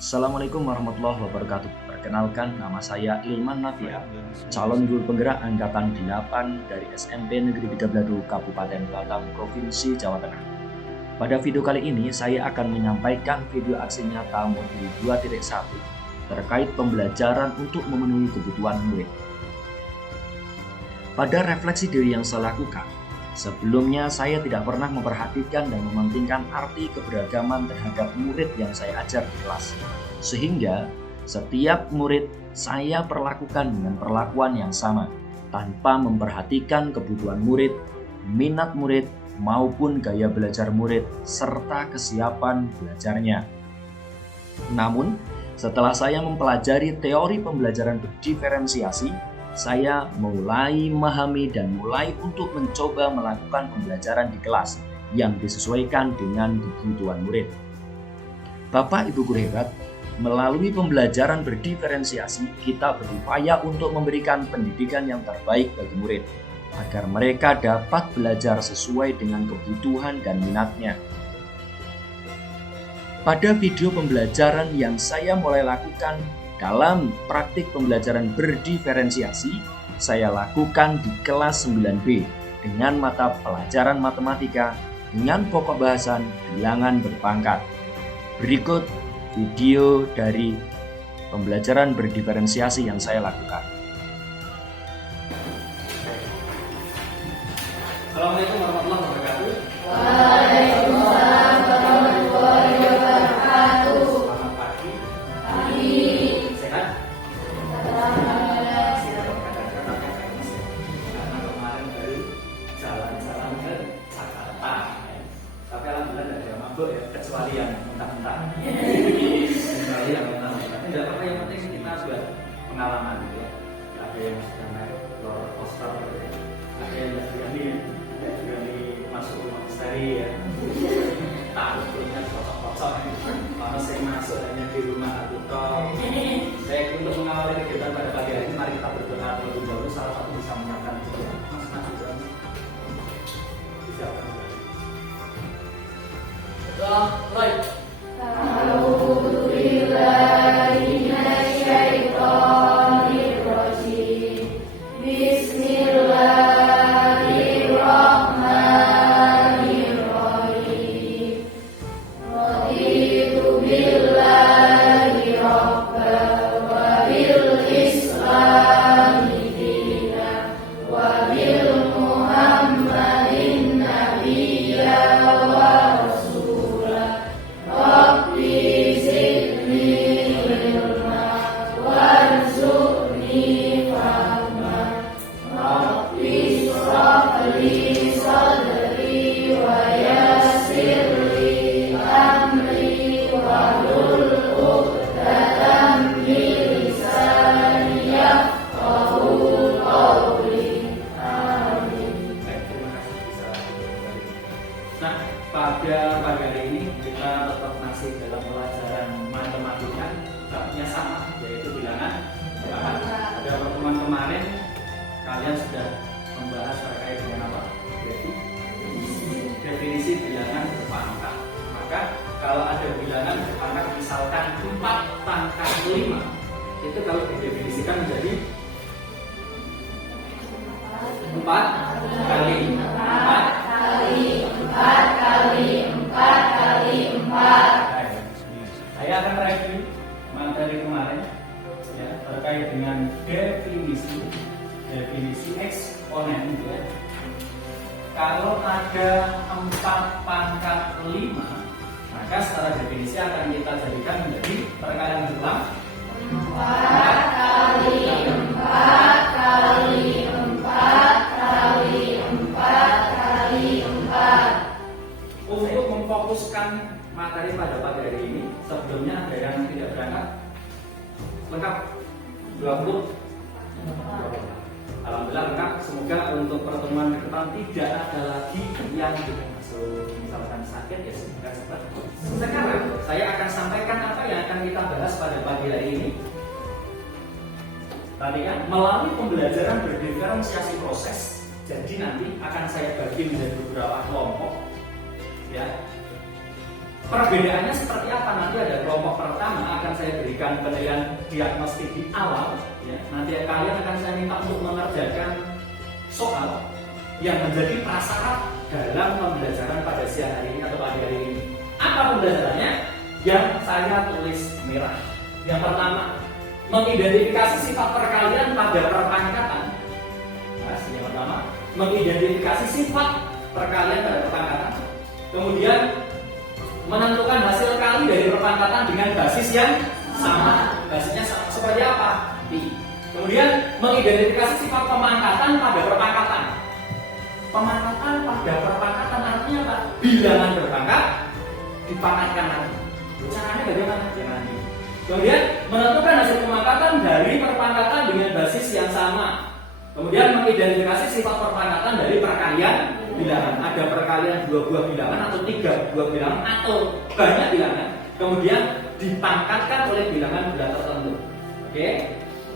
Assalamualaikum warahmatullahi wabarakatuh. Perkenalkan, nama saya Ilman Nafia, calon guru penggerak angkatan 8 dari SMP Negeri Bidabelado Kabupaten Batam, Provinsi Jawa Tengah. Pada video kali ini saya akan menyampaikan video aksi nyata modul 2.1 terkait pembelajaran untuk memenuhi kebutuhan murid. Pada refleksi diri yang saya lakukan, sebelumnya saya tidak pernah memperhatikan dan mementingkan arti keberagaman terhadap murid yang saya ajar di kelas. Sehingga setiap murid saya perlakukan dengan perlakuan yang sama, tanpa memperhatikan kebutuhan murid, minat murid, maupun gaya belajar murid, serta kesiapan belajarnya. Namun, setelah saya mempelajari teori pembelajaran berdiferensiasi, saya mulai memahami dan mulai untuk mencoba melakukan pembelajaran di kelas yang disesuaikan dengan kebutuhan murid. Bapak Ibu guru hebat, melalui pembelajaran berdiferensiasi, kita berupaya untuk memberikan pendidikan yang terbaik bagi murid, agar mereka dapat belajar sesuai dengan kebutuhan dan minatnya. Pada video pembelajaran yang saya mulai lakukan dalam praktik pembelajaran berdiferensiasi, saya lakukan di kelas 9B dengan mata pelajaran matematika dengan pokok bahasan bilangan berpangkat. Berikut video dari pembelajaran berdiferensiasi yang saya lakukan. Assalamualaikum warahmatullahi wabarakatuh. Waalaikumsalam warahmatullahi wabarakatuh. Selamat pagi. Pagi. Sehat? Alhamdulillah. Karena kemarin baru jalan-jalan ke Jakarta. Tapi alhamdulillah tidak ada mabuk ya, kecuali yang mentah-mentah. Kecuali yang mentah-mentah. Tapi tidak apa-apa, yang penting kita buat pengalaman gitu ya. Ada yang sudah naik roller coaster gitu ya. Ada yang berani masuk rumah misteri ya. Takutnya cocok-cocok. Kalau saya masuk hanya di rumah aku toh. Saya untuk mengawali kegiatan pada pagi hari ini, mari kita berdoa terlebih dahulu. Salah satu bisa menyiapkan juga. Mas juga disiapkan. Doa, right. A'udzubillahi minasyaitonir rajim. Bismillahirrahmanirrahim. Raditu billahi rabban wa bil islami dinan wa bil muhammadin nabiyya wa rasulah. Rabbi zidni ilma warzuqni fahma. Rabbi shrah li sadri wa yassir li amri wahlul 'uqdatam min lisani yafqahu qawli. Amin. Baik, terima kasih bisa kembali. Nah, pada pagi hari ini kita tetap masih dalam pelajaran matematika, babnya sama, yaitu bilangan. Pada pertemuan kemarin kalian sudah membahas terkait dengan apa? Definisi bilangan berpangkat. Maka kalau ada bilangan berpangkat misalkan 4 pangkat 5, itu kalau didefinisikan menjadi 4 kali 4 kali 4. Saya akan review materi kemarin ya, terkait dengan definisi eksponen ya. Kalau ada 4 pangkat 5, maka secara definisi akan kita jadikan menjadi perkalian berulang 4 kali 4 kali 4 kali 4 kali 4. Untuk memfokuskan materi pada pagi hari ini, sebelumnya ada yang tidak berangkat? Lengkap? 20? Alhamdulillah lengkap. Semoga untuk pertemuan ke depan tidak ada lagi yang tidak masuk, misalkan sakit ya semoga cepat. Sekarang saya akan sampaikan apa yang akan kita bahas pada pagi hari ini. Tadi kan melalui pembelajaran berdiferensiasi proses. Jadi nanti akan saya bagi menjadi beberapa kelompok ya. Perbedaannya seperti apa? Nanti ada kelompok pertama akan saya berikan penilaian diagnostik di awal. Ya. Nanti kalian akan saya minta untuk mengerjakan soal yang menjadi prasyarat dalam pembelajaran pada siang hari ini atau pagi hari ini. Apa pembelajarannya? Yang saya tulis merah. Yang pertama, mengidentifikasi sifat perkalian pada perpangkatan. Nah, yang pertama, mengidentifikasi sifat perkalian pada perpangkatan. Kemudian menentukan hasil kali dari perpangkatan dengan basis yang sama. Basisnya seperti apa? Pi. Kemudian mengidentifikasi sifat pemangkatan pada perpangkatan. Pemangkatan pada perpangkatan artinya apa? Bilangan berpangkat dipangkatkan lagi. Caranya bagaimana? Ya nanti. Kemudian menentukan hasil pemangkatan dari perpangkatan dengan basis yang sama. Kemudian mengidentifikasi sifat perpangkatan dari perkalian bilangan. Ada perkalian 2 buah bilangan atau 3 buah bilangan atau banyak bilangan. Kemudian dipangkatkan oleh bilangan-bilangan tertentu. Oke,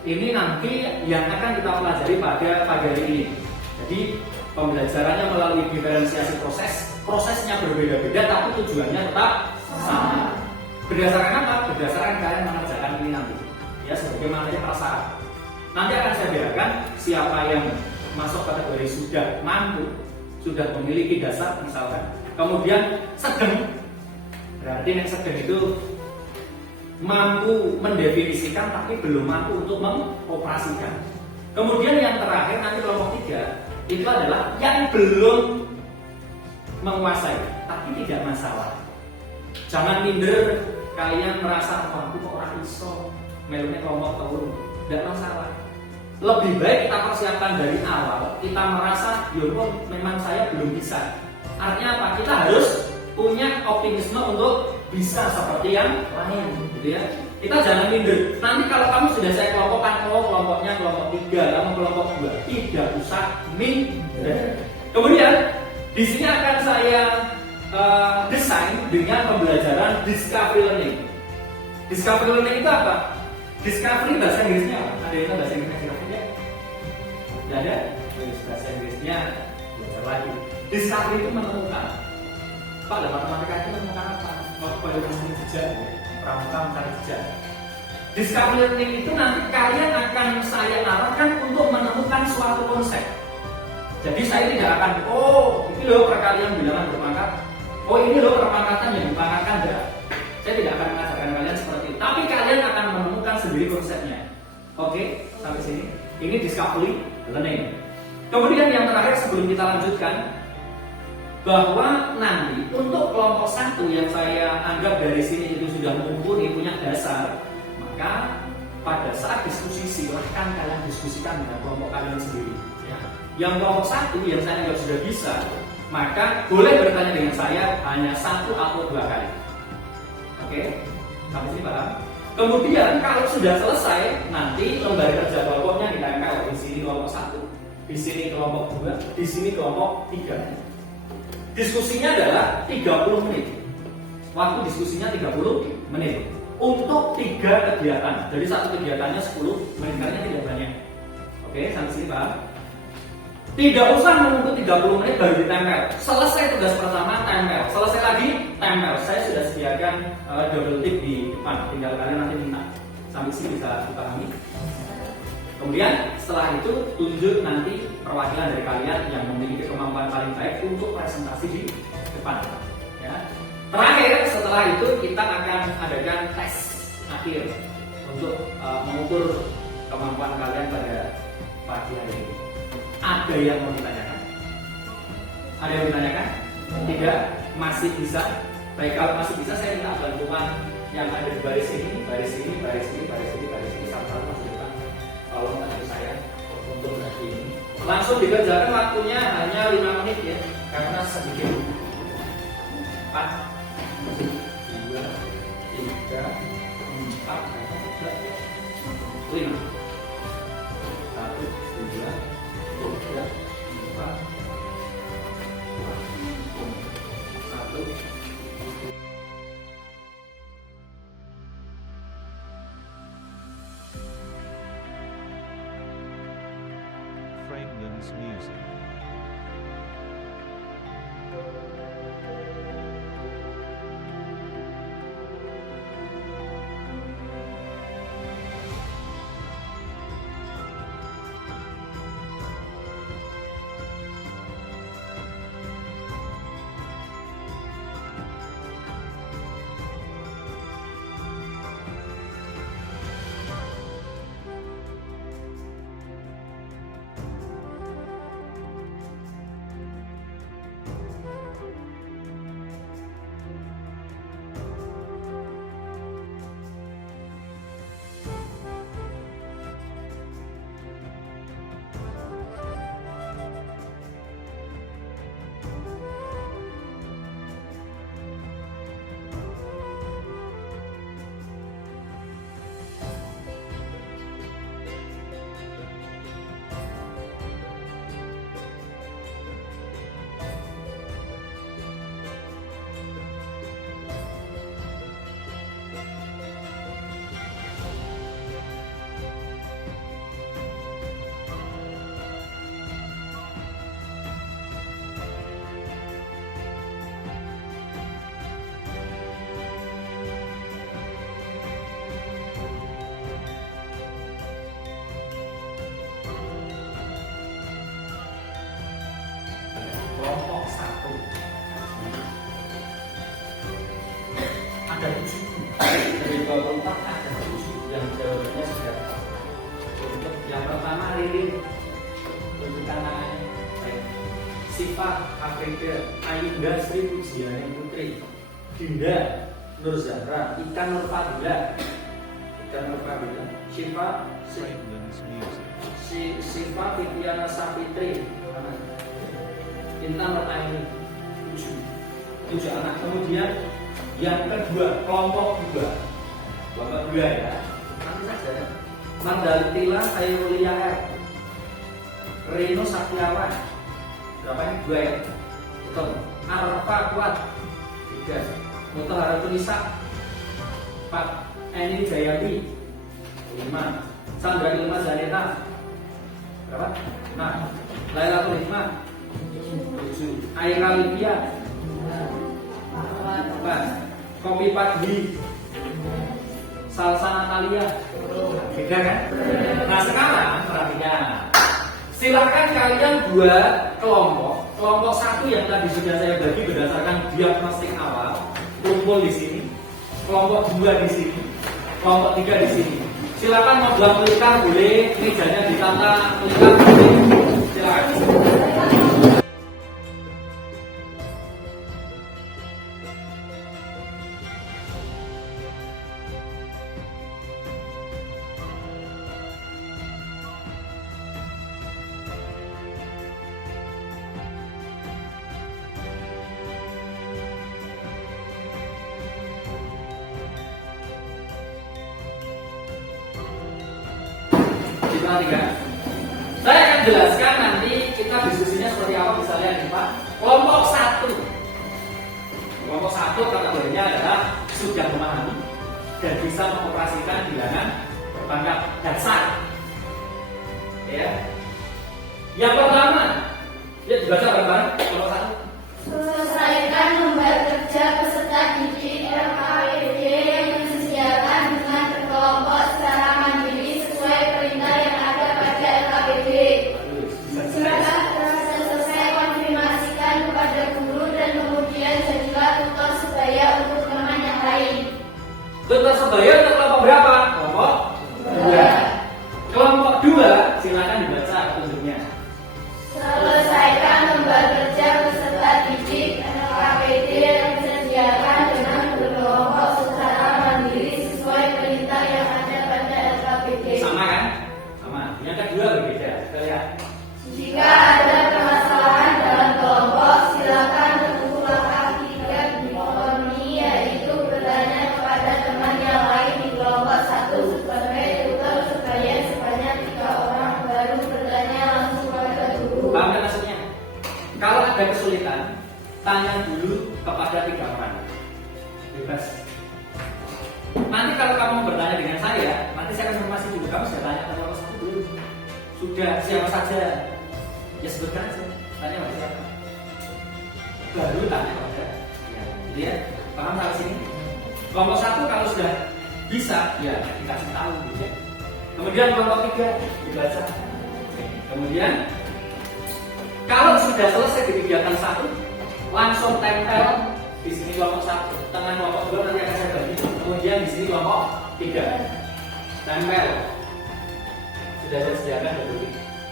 ini nanti yang akan kita pelajari pada pagi hari ini. Jadi pembelajarannya melalui diferensiasi prosesnya berbeda-beda tapi tujuannya tetap sama. Berdasarkan apa? Berdasarkan kalian mengerjakan ini nanti. Ya, sebagaimana prasyarat. Nanti akan saya bedakan siapa yang masuk kategori sudah mampu, sudah memiliki dasar misalkan. Kemudian sedang, berarti yang sedang itu mampu mendefinisikan tapi belum mampu untuk mengoperasikan. Kemudian yang terakhir nanti kelompok 3 itu adalah yang belum menguasai tapi tidak masalah. Jangan minder, kalian merasa aku kok orang iso meluknya kelompok turun, tidak masalah. Lebih baik kita persiapkan dari awal. Kita merasa, kok memang saya belum bisa. Artinya apa? Kita harus punya optimisme untuk bisa seperti yang lain, gitu ya. Kita jangan minder. Nanti kalau kamu sudah saya kelompokkan, kelompoknya kelompok 3, kamu kelompok 2, tidak usah minder. Kemudian di sini akan saya desain dengan pembelajaran discovery learning. Discovery learning itu apa? Discovery bahasa Inggrisnya apa? Ada yang tahu bahasa Inggrisnya discovery? Tidak ada? Bahasa Inggrisnya belajar lagi. Discovery itu menemukan. Pak, dalam matematika itu menemukan apa? Kualifikasi jejak, pramuka mencari jejak. Discovery learning itu nanti kalian akan saya arahkan untuk menemukan suatu konsep. Jadi saya tidak akan, ini loh perkalian bilangan berpangkat. Ini loh perpangkatan yang dipangkatkan, enggak. Saya tidak akan mengajarkan kalian seperti itu. Tapi kalian akan menemukan sendiri konsepnya. Oke, sampai sini. Ini discovery learning. Kemudian yang terakhir sebelum kita lanjutkan, bahwa nanti untuk kelompok 1 yang saya anggap dari sini itu sudah mumpuni, punya dasar, maka pada saat diskusi silahkan kalian diskusikan dengan kelompok kalian sendiri. Ya. Yang kelompok 1 yang saya anggap sudah bisa, maka boleh bertanya dengan saya hanya 1 atau 2 kali. Oke, sampai sini paham? Kemudian kalau sudah selesai, nanti lembar kerja kelompoknya ditempel di sini kelompok 1, di sini kelompok 2, di sini kelompok 3. Diskusinya adalah 30 menit. Waktu diskusinya 30 menit untuk 3 kegiatan. Jadi satu kegiatannya 10 menit, karena tidak banyak. Oke, sampai sini paham? Tidak usah menunggu 30 menit baru ditempel. Selesai tugas pertama, tempel. Selesai lagi, tempel. Saya sudah sediakan double tip di depan. Tinggal kalian nanti minta. Sampai sini bisa dipahami. Kemudian setelah itu tunjuk nanti perwakilan dari kalian yang memiliki kemampuan paling baik untuk presentasi di depan. Ya. Terakhir setelah itu kita akan adakan tes akhir untuk mengukur kemampuan kalian pada pagi hari ini. Ada yang mau ditanyakan? Ada yang ditanyakan? Tidak? Masih bisa? Baik, kalau masih bisa saya minta bantuan yang ada di baris ini, baris ini, baris ini, baris ini, baris ini, sama-sama masuk depan. Tolong bantu saya untuk lagi ini. Langsung dikerjakan, waktunya hanya 5 menit ya, karena sedikit. 4, 2, 3, 4, 5. 1, 2, 3, 4, 1, 2, 3, 4, 1. Framelands Music. ada 7. Dari 24 ada 7 yang jawabannya sudah tepat. Untuk yang pertama lilin, tunjukkan tangannya. Baik. Sifat Afrika, Ayunda Sri Pujiani Putri, Dinda Nur Zahra, Ikan Nur Fadila, Syifa Franklin's Music. Syifa Fitriana Sapitri, Intan Nuraini, 7 anak. Kemudian yang kedua kelompok 2 ya, nanti saja ya. Mandalitila Khairulia R, Reno Saktiawan, berapa ini? 2 ya, betul. Arfa Kuat 3, Mutahara Tunisa 4, Eni Jayati 5, Sandra Ilma Zaneta berapa? 6, Laila Tuhimah 7, Aira Livia 4, Kopi Pagi, Salsa Natalia, beda kan? Nah sekarang perhatikan, silakan kalian buat kelompok 1 yang tadi sudah saya bagi berdasarkan diagnostik awal, kumpul di sini, kelompok 2 di sini, kelompok 3 di sini. Silakan mau buat tulisan boleh, mejanya ditata tulisan boleh, silakan. Saya akan jelaskan nanti kita diskusinya seperti apa, bisa lihat nih Pak. Kelompok 1 kategorinya adalah sudah memahami dan bisa mengoperasikan bilangan perbankan dasar. Ya. Yang pertama, ya dibaca bareng-bareng kelompok 1. Selesaikan lembar kerja peserta didik LKPD yang disediakan dengan berkelompok secara mandiri sesuai perintah yang ada pada LKPD. Jika selesai, konfirmasikan kepada guru dan kemudian jadilah tutor sebaya untuk teman yang lain. Tutor sebaya untuk kelompok berapa? Kelompok 2. Kelompok 2 silakan dibaca petunjuknya. Selesaikan lembar kerja peserta didik LKPD yang disediakan dengan berkelompok secara mandiri sesuai perintah yang ada pada LKPD. Sama kan? Sama. Yang kedua berbeda. Kita lihat. Jika ada permasalahan dalam kelompok, silakan tempuh langkah 3 dikotomi, yaitu bertanya kepada teman yang lain di kelompok 1 sebagai tutor sebaya sebanyak 3 orang, baru bertanya langsung pada guru. Paham kan maksudnya? Kalau ada kesulitan, tanya dulu kepada 3 orang. Bebas. Nanti kalau kamu bertanya dengan saya, nanti saya akan informasi dulu. Kamu sudah tanya ke kelompok 1 dulu. Sudah, siapa saja? Ya sebutkan aja. Tanya pada siapa? Baru tanya pada. Ya, jadi ya, paham sampai sini? Kelompok 1 kalau sudah bisa, ya dikasih tahu. Ya. Kemudian kelompok 3 dibaca. Kemudian kalau sudah selesai di kegiatan 1, langsung tempel di sini kelompok 1, tengah kelompok 2 nanti akan saya bagi. Kemudian di sini kelompok 3, tempel. Sudah saya sediakan dulu.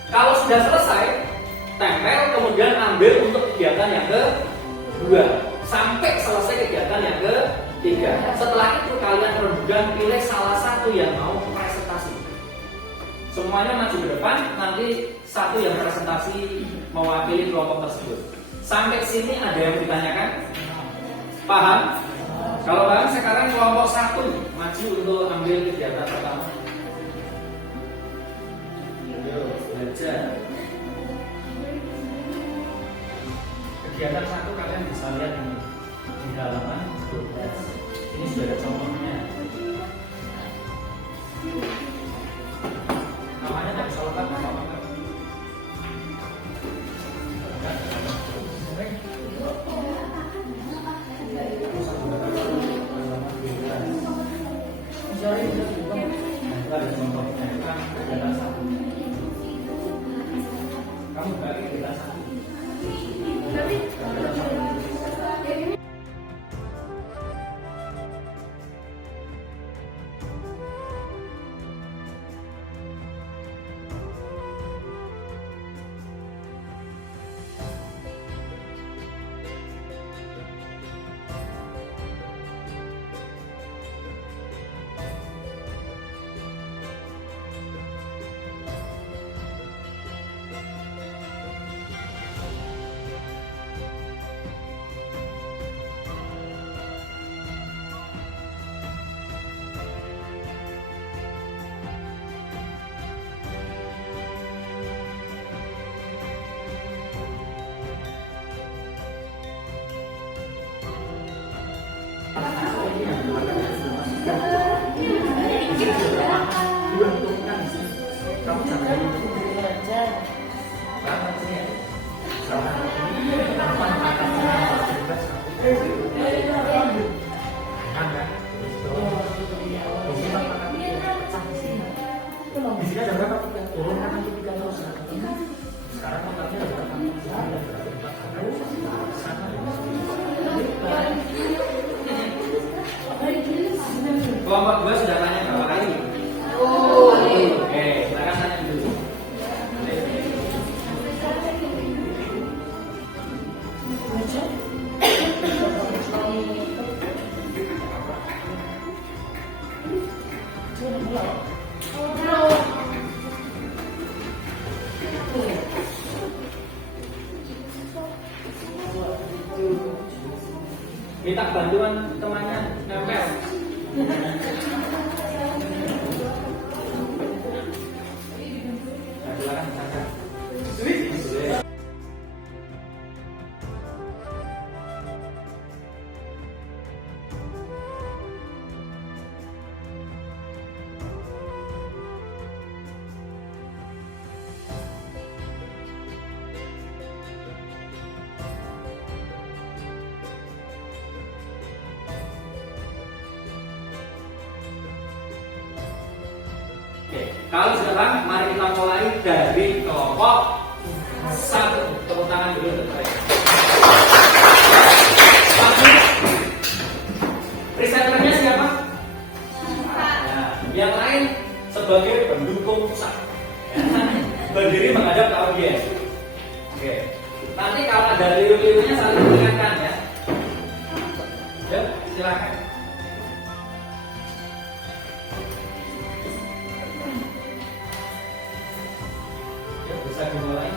Kalau sudah selesai, tempel kemudian ambil untuk kegiatan yang kedua sampai selesai kegiatan yang ketiga. Setelah itu kalian rembukan pilih salah satu yang mau presentasi. Semuanya maju ke depan, nanti satu yang presentasi mewakili kelompok tersebut. Sampai sini ada yang ditanyakan? Paham? Kalau paham, sekarang kelompok 1 maju untuk ambil kegiatan pertama. Ayo, belajar. Kegiatan 1 kalian bisa lihat ini di halaman 12. Ini sudah ada contohnya. Namanya tak bisa lengkap apa-apa. Ada contohnya, kegiatan 1. Kamu bagi kegiatan 1. yang dimakan yang sudah masukkan. Di sini sudah dua hitungan di sini. Kamu jangan itu belajar. Banget sih ya. Sama ini apa makan di sini ada berapa yang turun kan nanti tiga terus sekarang totalnya ada berapa kelompok 2 sudah tanya berapa kali? Oke, silakan tanya dulu. Minta bantuan temannya nempel. Nah, silakan tanya. Oke, kalau sekarang mari kita mulai dari kelompok 1. Tepuk tangan dulu untuk mereka. 1. Presenter-nya siapa? Nah, yang lain sebagai pendukung pusat. Berdiri menghadap ke audiens. Oke. Nanti kalau ada liru-lirunya saling mengingatkan ya. Ya, silakan. Bisa dimulai.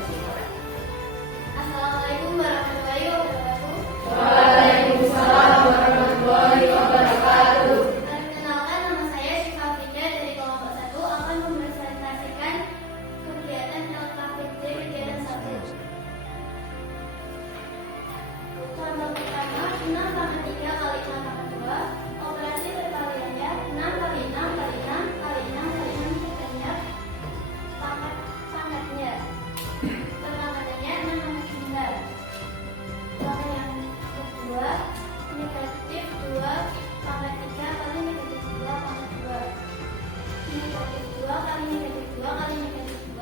Assalamualaikum warahmatullahi wabarakatuh. Waalaikumsalam warahmatullahi wabarakatuh. Perkenalkan, nama saya Syifa Frida dari kelompok 1 akan mempresentasikan kegiatan LKPD kegiatan 1. Contoh pertama, 6 tambah 3 kali 6 tambah 2. Operasi perkaliannya 6 kali 6 kali 6 kali 6 kali 6 banyak. Pangkatnya perkaliannya 6 tambah 9. Contoh yang kedua, negatif 2 pangkat 3 kali negatif 2 pangkat 2. Negatif 2 kali negatif 2 kali negatif 2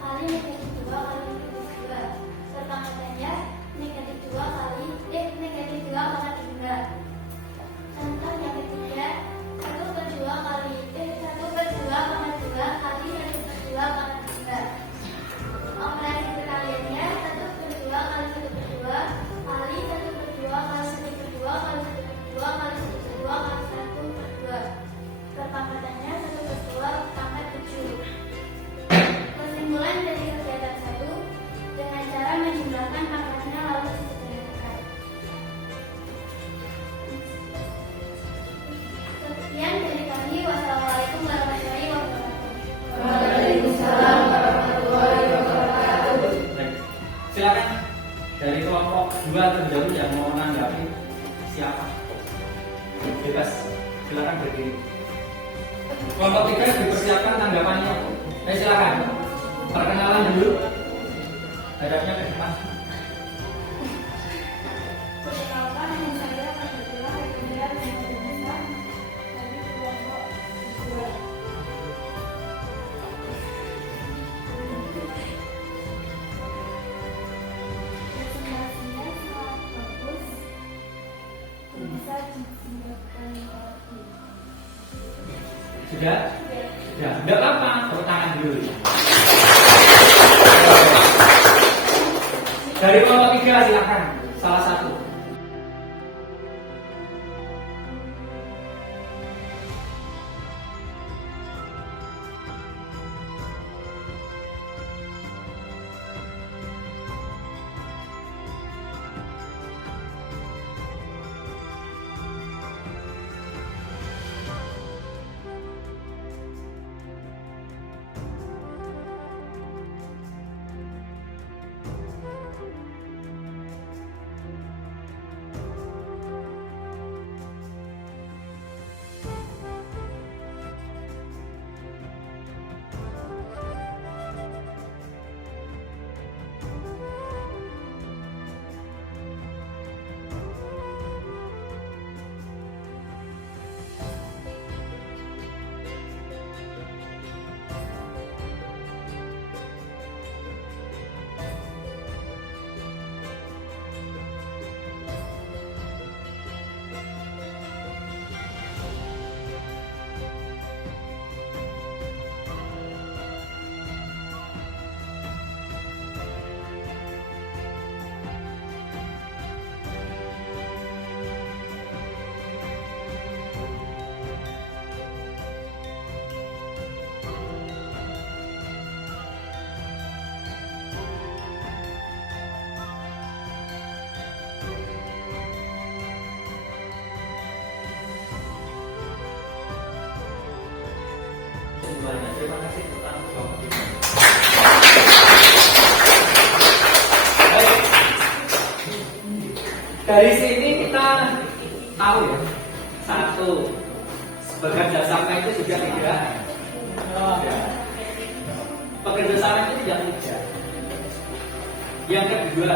kali negatif 2 kali negatif 2. Perpangkatannya negatif 2 kali negatif 2 pangkat 3. Contoh yang ketiga, 1 per 2 kali 1 per 2 pangkat 2 kali 1 per 2 pangkat 3. Operasi perkaliannya 1 per 2 kali 1 per 2 kali 1 per 2 kali 1 per 2 kali 1 per 2 kali 1 per 2 kali 1 per 2. Perpangkatannya 1 per 2 pangkat 7. Kesimpulan dari kegiatan 1 dengan cara menjumlahkan pangkatnya lalu disederhanakan. Sekian dari kami. Wassalamualaikum warahmatullahi wabarakatuh. Waalaikumsalam warahmatullahi wabarakatuh. Baik. Silakan dari kelompok 2 terdahulu yang mau menanggapi siapa? Bebas. Silakan berdiri. Kelompok 3 dipersiapkan tanggapannya. Silakan. Perkenalan dulu. Hadapnya ke depan. Perkenalkan, nama saya Fadila Hidayah Muhammadisa dari kelompok 2. Presentasinya sangat bagus, bisa ditingkatkan lagi. Sudah? Ya, enggak apa-apa. Tepuk tangan dulu. Dari kelompok 3 silakan. Salah satu. Terima kasih tentang kelompok ini. Baik. Dari sini kita tahu ya, satu, bekerja sama itu juga tidak mudah. Bekerja sama itu tidak mudah. Yang kedua,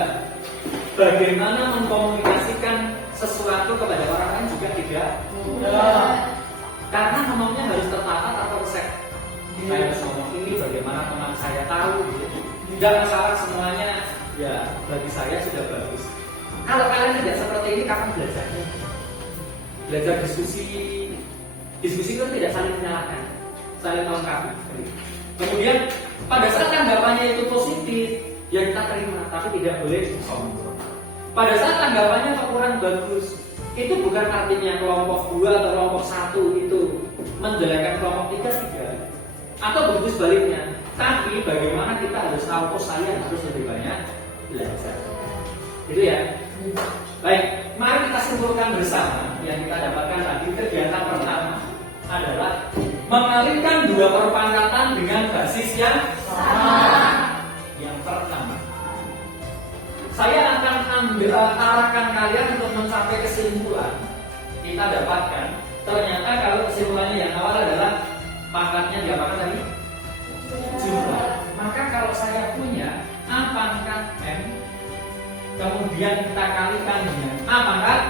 bagaimana mengkomunikasikan sesuatu kepada orang lain juga tidak mudah. Karena ngomongnya harus tertata atau resep. Saya harus ngomong ini bagaimana teman saya tahu gitu. Tidak masalah semuanya ya bagi saya sudah bagus. Kalau kalian tidak seperti ini, kapan belajarnya? Belajar diskusi itu tidak saling menyalahkan, saling melengkapi. Kemudian pada saat tanggapannya itu positif, ya kita terima, tapi tidak boleh sombong. Pada saat tanggapannya kurang bagus, itu bukan artinya kelompok 2 atau kelompok 1 itu menjelekan kelompok 3 tidak, atau begitu sebaliknya. Tapi bagaimana kita harus tahu, oh saya harus lebih banyak belajar. Gitu ya. Baik, mari kita simpulkan bersama yang kita dapatkan tadi. Kegiatan pertama adalah mengalihkan dua perpangkatan dengan basis yang sama. Yang pertama, saya akan arahkan kalian untuk mencapai kesimpulan. Kita dapatkan ternyata kalau kesimpulannya yang awal adalah pangkatnya diapakan tadi? Jumlah. Maka kalau saya punya A pangkat M, kemudian kita kalikan dengan A pangkat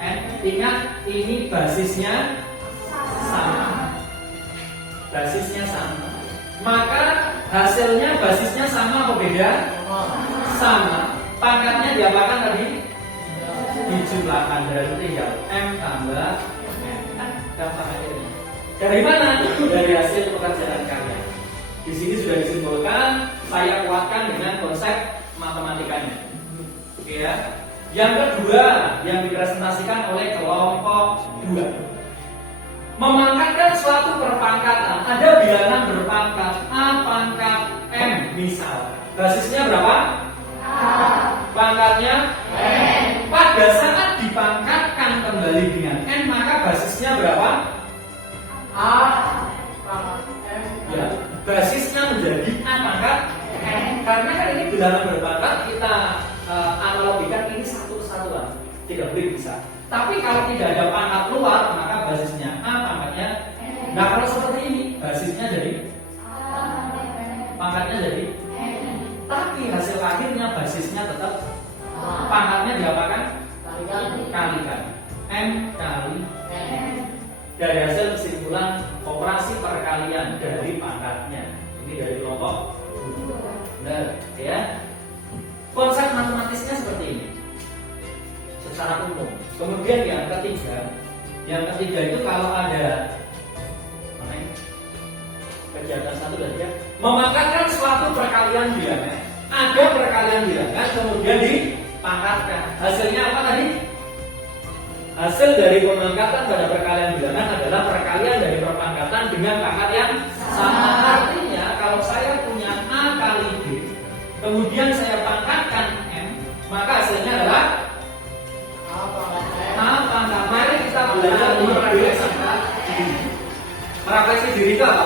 N, ingat ini basisnya sama. Basisnya sama. Maka hasilnya basisnya sama atau beda? Sama. Pangkatnya diapakan tadi? Dijumlahkan, berarti tinggal M tambah N. Gampang aja ini. Dari mana? Dari hasil pekerjaan kalian. Di sini sudah disimpulkan, saya kuatkan dengan konsep matematikanya. Oke ya. Yang kedua yang dipresentasikan oleh kelompok 2, memangkatkan suatu perpangkatan. Ada bilangan berpangkat A pangkat M misal. Basisnya berapa? A. Pangkatnya N. Pada saat dipangkatkan kembali dengan N, maka basisnya berapa? A pangkat M. Ya, basisnya menjadi A pangkat N. Karena kan ini bilangan berpangkat, kita analogikan ini satu kesatuan, tidak boleh bisa. Tapi kalau tidak ada pangkat luar, maka basisnya A pangkatnya. Nah kalau seperti ini, basisnya jadi pangkatnya jadi. Tapi hasil akhirnya basisnya tetap pangkatnya diapakan? Kalikan. M kali N. Dari hasil kesimpulan operasi perkalian dari pangkatnya. Ini dari kelompok. Benar, ya. Konsep matematisnya seperti ini secara umum. Kemudian yang ketiga itu kalau ada kegiatan satu dan tiga, memangkatkan suatu perkalian bilangan. Ada perkalian bilangan kemudian dipangkatkan. Hasilnya apa tadi? Hasil dari pemangkatan pada perkalian bilangan adalah perkalian dari perpangkatan dengan pangkat yang sama. Artinya kalau saya punya A kali B, kemudian saya pangkatkan M, maka hasilnya adalah A pangkat. Mari kita belajar merefleksi diri. Merefleksi diri itu apa?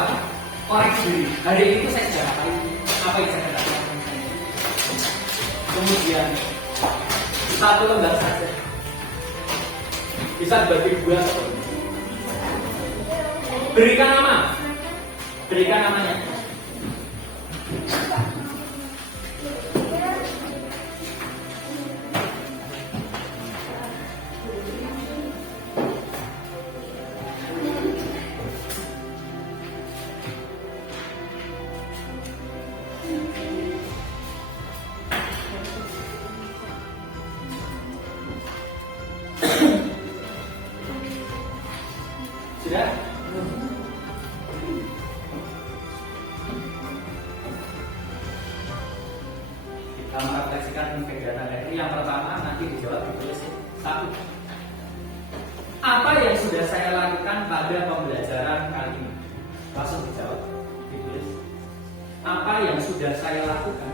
Koreksi diri. Hari itu saya sudah apa yang saya lakukan? Kemudian satu lembar saja bisa dibagi dua. Berikan nama. Berikan namanya. Sudah? Kita merefleksikan kegiatan ini. Yang pertama nanti dijawab ditulis satu. Apa yang sudah saya lakukan pada pembelajaran kali ini? Langsung dijawab, ditulis. Apa yang sudah saya lakukan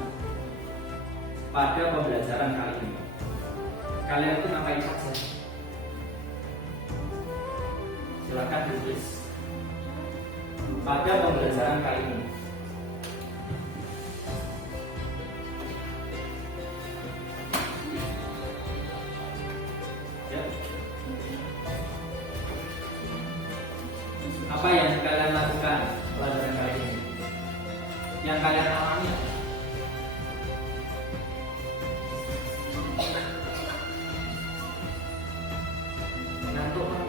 pada pembelajaran kali ini? Kalian itu ngapain saja? Silakan ditulis. pada pembelajaran kali ini. Ya. Apa yang kalian lakukan pelajaran kali ini? Yang kalian alami apa? Ngantuk Pak?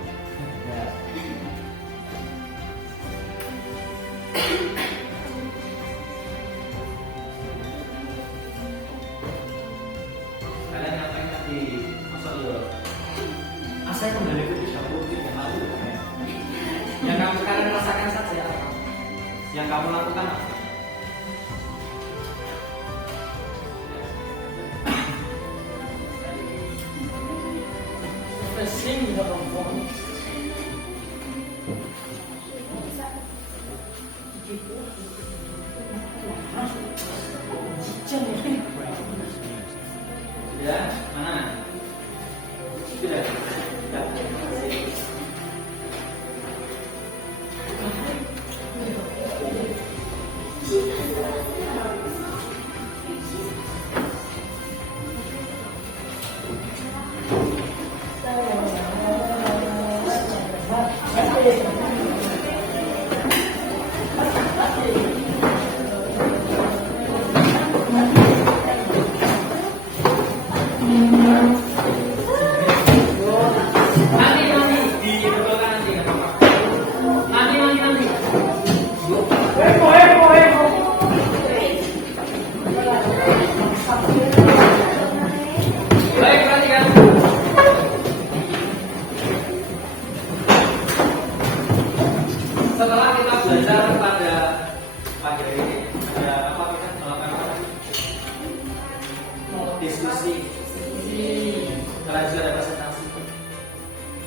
Ya. Kalian ngapain tadi? Masa ya? Saya kembali ke 30 yang lalu ya. Yang kamu kalian rasakan saja apa? Yang kamu lakukan apa? Sing the phone. Ya, mana? Sudah. Setelah kita belajar pada pagi ini, ada apa kita melakukan apa? Diskusi. Setelah itu ada presentasi.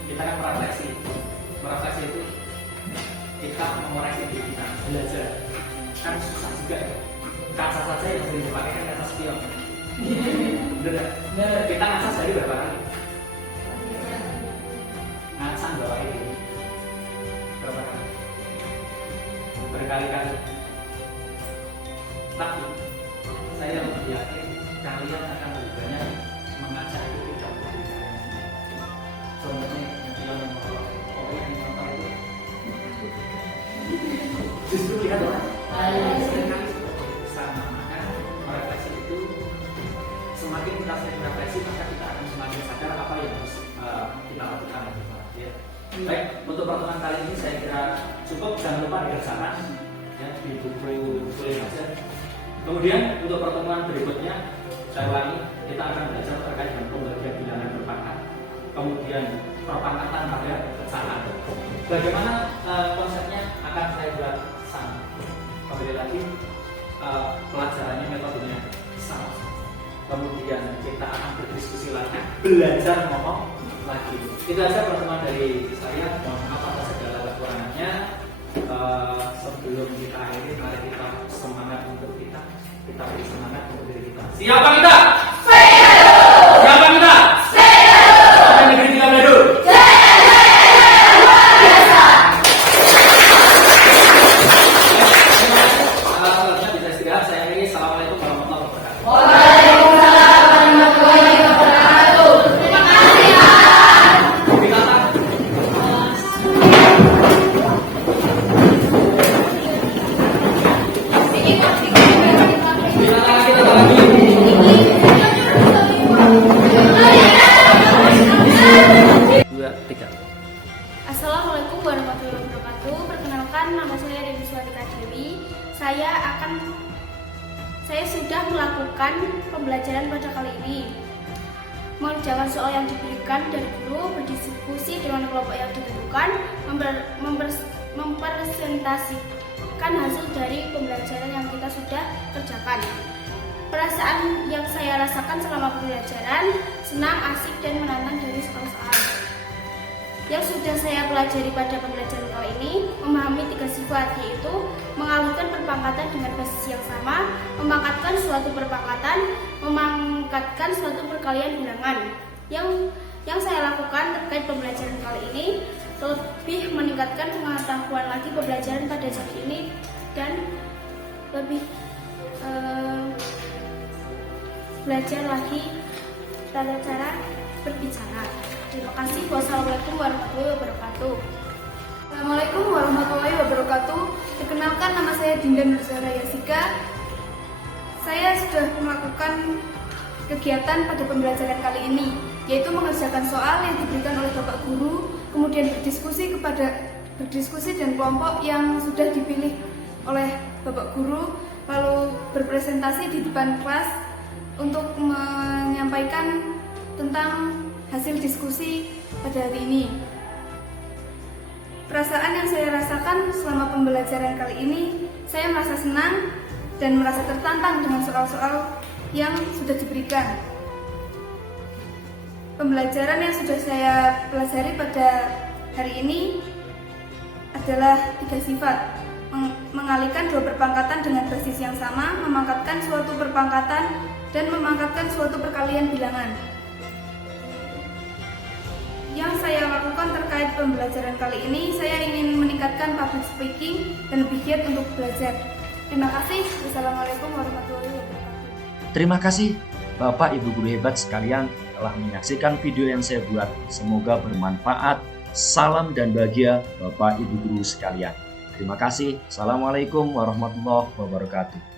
Kita kan merefleksi. Merefleksi itu kita mengoreksi diri kita, belajar. Kan susah juga ya. Kata saja yang sering dipakai kan kata spion. Benar. Kita ngasah dari berapa kali? Ngasah bawa ini. Berapa kali? Berkali-kali. Tapi saya lebih yakin kalian akan lebih banyak mengajak itu tidak berbicara. Contohnya yang menolak, yang menolak itu justru lihat orang seringkali sama, maka merefleksi itu semakin kita sering merefleksi maka kita akan semakin sadar apa yang harus kita lakukan. Ya. Baik, untuk pertemuan kali ini saya kira cukup, jangan lupa dikerjakan ya, di buku tulis aja. Kemudian untuk pertemuan berikutnya saya ulangi, kita akan belajar terkait dengan pembagian bilangan berpangkat, kemudian perpangkatan pada pecahan. Bagaimana konsepnya akan saya buat sama. Kembali lagi pelajarannya metodenya sama. Kemudian kita akan berdiskusi lagi, belajar ngomong lagi. Itu aja pertemuan dari saya. Mohon maaf atas segala kekurangannya. Sebelum kita akhiri, mari kita semangat untuk kita beri semangat untuk diri kita. Siapa kita? Siapa kita? Sampai negeri kita maju. Selanjutnya bisa istirahat. Saya akhiri. Assalamualaikum warahmatullahi wabarakatuh. Waalaikumsalam warahmatullahi wabarakatuh. Terima kasih. Assalamualaikum warahmatullahi wabarakatuh. Perkenalkan, nama saya Dewi Swatika Dewi. Saya sudah melakukan pembelajaran pada kali ini, mengerjakan soal yang diberikan dari guru, berdiskusi dengan kelompok yang ditentukan, mempresentasikan hasil dari pembelajaran yang kita sudah kerjakan. Perasaan yang saya rasakan selama pembelajaran senang, asik, dan menantang dari soal-soal yang sudah saya pelajari pada pembelajaran kali ini. Memahami 3 sifat, yaitu mengalihkan perpangkatan dengan basis yang sama, memangkatkan suatu perpangkatan, memangkatkan suatu perkalian bilangan. Yang saya lakukan terkait pembelajaran kali ini, lebih meningkatkan pengetahuan lagi pembelajaran pada jam ini dan lebih belajar lagi tata cara berbicara. Terima kasih. Wassalamualaikum warahmatullahi wabarakatuh. Assalamualaikum warahmatullahi wabarakatuh. Perkenalkan, nama saya Dinda Nurzahra Yasika. Saya sudah melakukan kegiatan pada pembelajaran kali ini, yaitu mengerjakan soal yang diberikan oleh Bapak Guru, kemudian berdiskusi dan kelompok yang sudah dipilih oleh Bapak Guru, lalu berpresentasi di depan kelas untuk menyampaikan tentang hasil diskusi pada hari ini. Perasaan yang saya rasakan selama pembelajaran kali ini, saya merasa senang dan merasa tertantang dengan soal-soal yang sudah diberikan. Pembelajaran yang sudah saya pelajari pada hari ini adalah 3 sifat: mengalihkan 2 perpangkatan dengan basis yang sama, memangkatkan suatu perpangkatan, dan memangkatkan suatu perkalian bilangan. Yang saya lakukan terkait pembelajaran kali ini, saya ingin meningkatkan public speaking dan lebih giat untuk belajar. Terima kasih. Wassalamualaikum warahmatullahi wabarakatuh. Terima kasih Bapak Ibu guru hebat sekalian telah menyaksikan video yang saya buat. Semoga bermanfaat. Salam dan bahagia Bapak Ibu guru sekalian. Terima kasih. Assalamualaikum warahmatullahi wabarakatuh.